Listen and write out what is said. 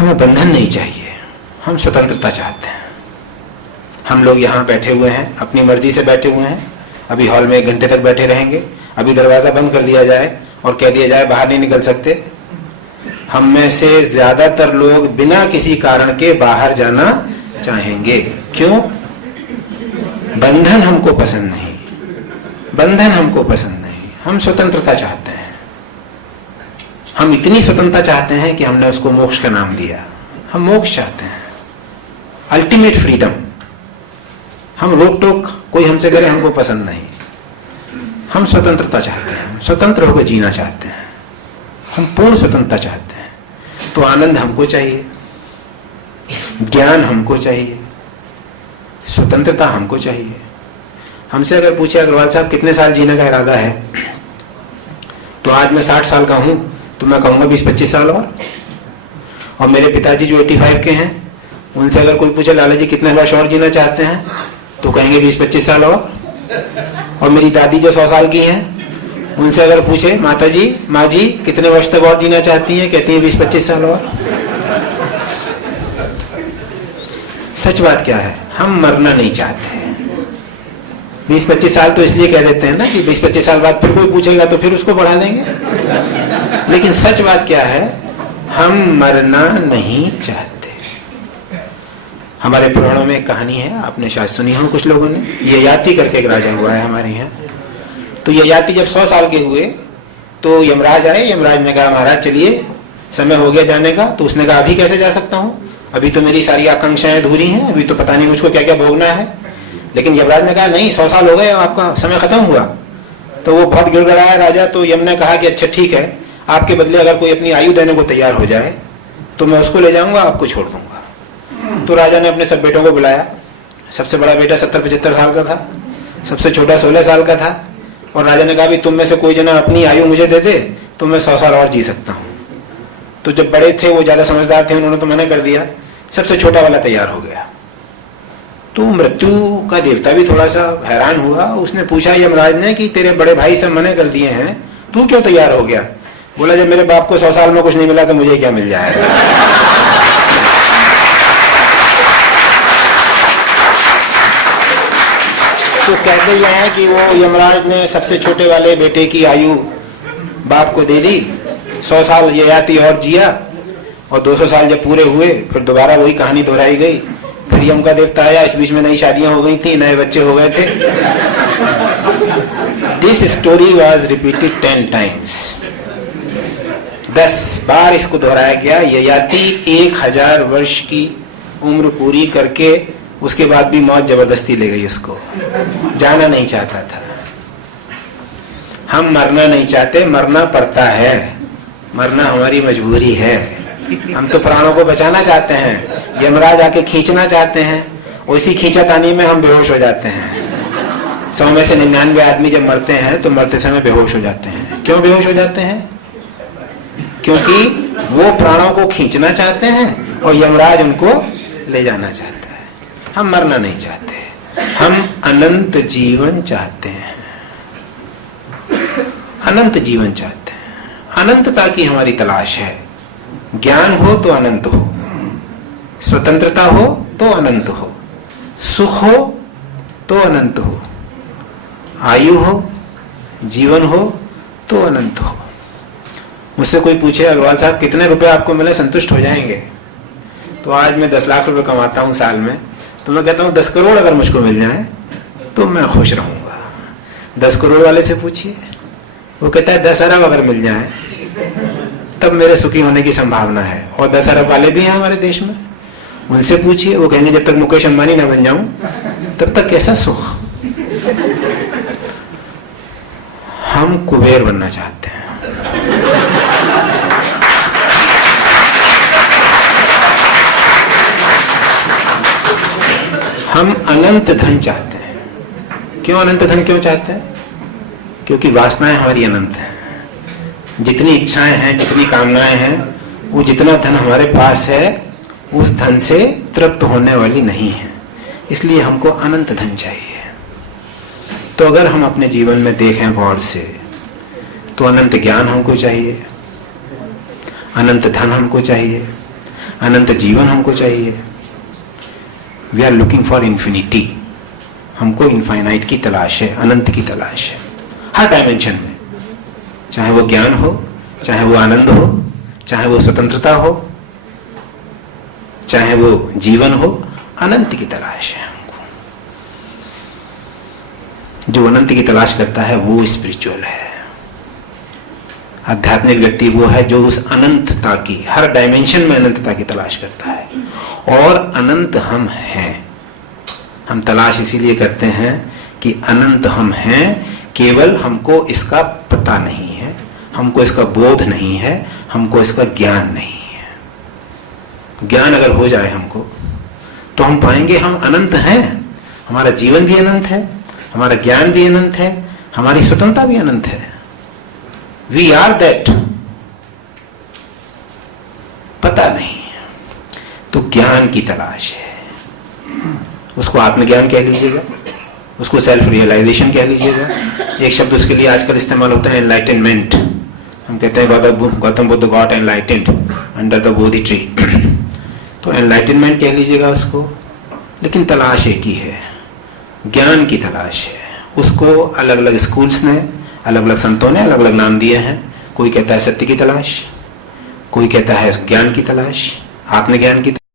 हमें बंधन नहीं चाहिए, हम स्वतंत्रता चाहते हैं। हम लोग यहाँ बैठे हुए हैं, अपनी मर्जी से बैठे हुए हैं। अभी हॉल में 1 घंटे तक बैठे रहेंगे, अभी दरवाज़ा बंद कर दिया जाए और कह दिया जाए बाहर नहीं निकल सकते। हम में से ज़्यादातर लोग बिना किसी कारण के बाहर जाना चाहेंगे। क्यों? बंधन हमको पसंद नहीं, बंधन हमको पसंद नहीं। हम स्वतंत्रता चाहते हैं। हम इतनी स्वतंत्रता चाहते हैं कि हमने उसको मोक्ष का नाम दिया। हम मोक्ष चाहते हैं, अल्टीमेट फ्रीडम। हम रोक टोक कोई हमसे करे हमको पसंद नहीं। हम स्वतंत्रता चाहते हैं, स्वतंत्र होकर जीना चाहते हैं। हम पूर्ण स्वतंत्रता चाहते हैं। तो आनंद हमको चाहिए, ज्ञान हमको चाहिए, स्वतंत्रता हमको चाहिए। हमसे अगर पूछे अग्रवाल साहब कितने साल जीने का इरादा है, तो आज मैं 60 साल का हूं, तो मैं कहूंगा 20-25 साल और मेरे पिताजी जो 85 के हैं, उनसे अगर कोई पूछे लाला जी कितने वर्ष और जीना चाहते हैं, तो कहेंगे 20-25 साल और मेरी दादी जो 100 साल की हैं, उनसे अगर पूछे माँ जी कितने वर्ष तक और जीना चाहती हैं, कहती हैं 20-25 साल और। सच बात क्या है? हम मरना नहीं चाहते। 20-25 साल तो इसलिए कह देते हैं ना कि 20-25 साल बाद फिर कोई पूछेगा तो फिर उसको बढ़ा देंगे। लेकिन सच बात क्या है? हम मरना नहीं चाहते। हमारे पुराणों में एक कहानी है, आपने शायद सुनी हो कुछ लोगों ने। ययाति करके एक राजा हुआ है हमारे यहाँ। तो ययाति जब 100 साल के हुए तो यमराज आए। यमराज ने कहा महाराज चलिए, समय हो गया जाने का। तो उसने कहा अभी कैसे जा सकता हूँ, अभी तो मेरी सारी आकांक्षाएं अधूरी हैं, अभी तो पता नहीं मुझको क्या क्या भोगना है। लेकिन यमराज ने कहा नहीं, 100 साल हो गए, आपका समय खत्म हुआ। तो वो बहुत गिड़गिड़ाया राजा। तो यम ने कहा कि अच्छा ठीक है, आपके बदले अगर कोई अपनी आयु देने को तैयार हो जाए तो मैं उसको ले जाऊंगा, आपको छोड़ दूंगा। तो राजा ने अपने सब बेटों को बुलाया। सबसे बड़ा बेटा 70-75 साल का था, सबसे छोटा 16 साल का था। और राजा ने कहा भी तुम में से कोई जना अपनी आयु मुझे दे दे तो मैं 100 साल और जी सकता हूँ। तो जब बड़े थे, वो ज़्यादा समझदार थे, उन्होंने तो मना कर दिया। सबसे छोटा वाला तैयार हो गया। तो मृत्यु का देवता भी थोड़ा सा हैरान हुआ। उसने पूछा यमराज ने कि तेरे बड़े भाई सब मना कर दिए हैं, तू क्यों तैयार हो गया? बोला जब मेरे बाप को 100 साल में कुछ नहीं मिला तो मुझे क्या मिल जाएगा। तो कहते ये हैं कि वो यमराज ने सबसे छोटे वाले बेटे की आयु बाप को दे दी। 100 साल ययाति और जिया। और 200 साल जब पूरे हुए फिर दोबारा वही कहानी दोहराई गई। फिर यम का देवता आया, इस बीच में नई शादियां हो गई थी, नए बच्चे हो गए थे। This story was repeated 10 times। 10 बार इसको दोहराया गया। ययाति 1000 वर्ष की उम्र पूरी करके उसके बाद भी मौत जबरदस्ती ले गई इसको। जाना नहीं चाहता था। हम मरना नहीं चाहते, मरना पड़ता है। मरना हमारी मजबूरी है। हम तो प्राणों को बचाना चाहते हैं, यमराज आके खींचना चाहते हैं। उसी खींचातानी में हम बेहोश हो जाते हैं। 100 में से 99 आदमी जब मरते हैं तो मरते समय बेहोश हो जाते हैं। क्यों बेहोश हो जाते हैं? क्योंकि वो प्राणों को खींचना चाहते हैं और यमराज उनको ले जाना चाहता है। हम मरना नहीं चाहते, हम अनंत जीवन चाहते हैं। अनंत जीवन चाहते हैं। अनंतता की हमारी तलाश है। ज्ञान हो तो अनंत हो, स्वतंत्रता हो तो अनंत हो, सुख हो तो अनंत हो, आयु हो, जीवन हो तो अनंत हो। मुझसे कोई पूछे अग्रवाल साहब कितने रुपए आपको मिले संतुष्ट हो जाएंगे? तो आज मैं 10 लाख रुपए कमाता हूँ साल में, तो मैं कहता हूँ 10 करोड़ अगर मुझको मिल जाए तो मैं खुश रहूंगा। 10 करोड़ वाले से पूछिए, वो कहता है 10 अरब अगर मिल जाए तब मेरे सुखी होने की संभावना है। और 10 अरब वाले भी हैं हमारे देश में, उनसे पूछिए, वो कहेंगे जब तक मुकेश अंबानी ना बन जाऊं तब तक कैसा सुख। हम कुबेर बनना चाहते हैं। हम अनंत धन चाहते हैं। क्यों अनंत धन क्यों चाहते हैं? क्योंकि वासनाएं हमारी अनंत हैं। जितनी इच्छाएं हैं, जितनी कामनाएं हैं, वो जितना धन हमारे पास है उस धन से तृप्त होने वाली नहीं है। इसलिए हमको अनंत धन चाहिए। तो अगर हम अपने जीवन में देखें गौर से तो अनंत ज्ञान हमको चाहिए, अनंत धन हमको चाहिए, अनंत जीवन हमको चाहिए। We are looking for infinity. हमको इनफाइनाइट की तलाश है, अनंत की तलाश है, हर डायमेंशन में। चाहे वो ज्ञान हो, चाहे वो आनंद हो, चाहे वो स्वतंत्रता हो, चाहे वो जीवन हो, अनंत की तलाश है हमको। जो अनंत की तलाश करता है वो स्पिरिचुअल है। आध्यात्मिक व्यक्ति वो है जो उस अनंतता की, हर डायमेंशन में अनंतता की तलाश करता है। और अनंत हम हैं। हम तलाश इसीलिए करते हैं कि अनंत हम हैं, केवल हमको इसका पता नहीं है, हमको इसका बोध नहीं है, हमको इसका ज्ञान नहीं है। ज्ञान अगर हो जाए हमको तो हम पाएंगे हम अनंत हैं। हमारा जीवन भी अनंत है, हमारा ज्ञान भी अनंत है, हमारी स्वतंत्रता भी अनंत है। We are that. पता नहीं तो ज्ञान की तलाश है। उसको आत्मज्ञान कह लीजिएगा, उसको सेल्फ रियलाइजेशन कह लीजिएगा। एक शब्द उसके लिए आजकल इस्तेमाल होता है एनलाइटनमेंट। हम कहते हैं Gautam Buddha got enlightened under the Bodhi tree. तो एनलाइटनमेंट कह लीजिएगा उसको, लेकिन तलाश एक ही है, ज्ञान की तलाश है। उसको अलग अलग स्कूल्स ने, अलग अलग संतों ने अलग अलग नाम दिए हैं। कोई कहता है सत्य की तलाश, कोई कहता है ज्ञान की तलाश, आत्मज्ञान की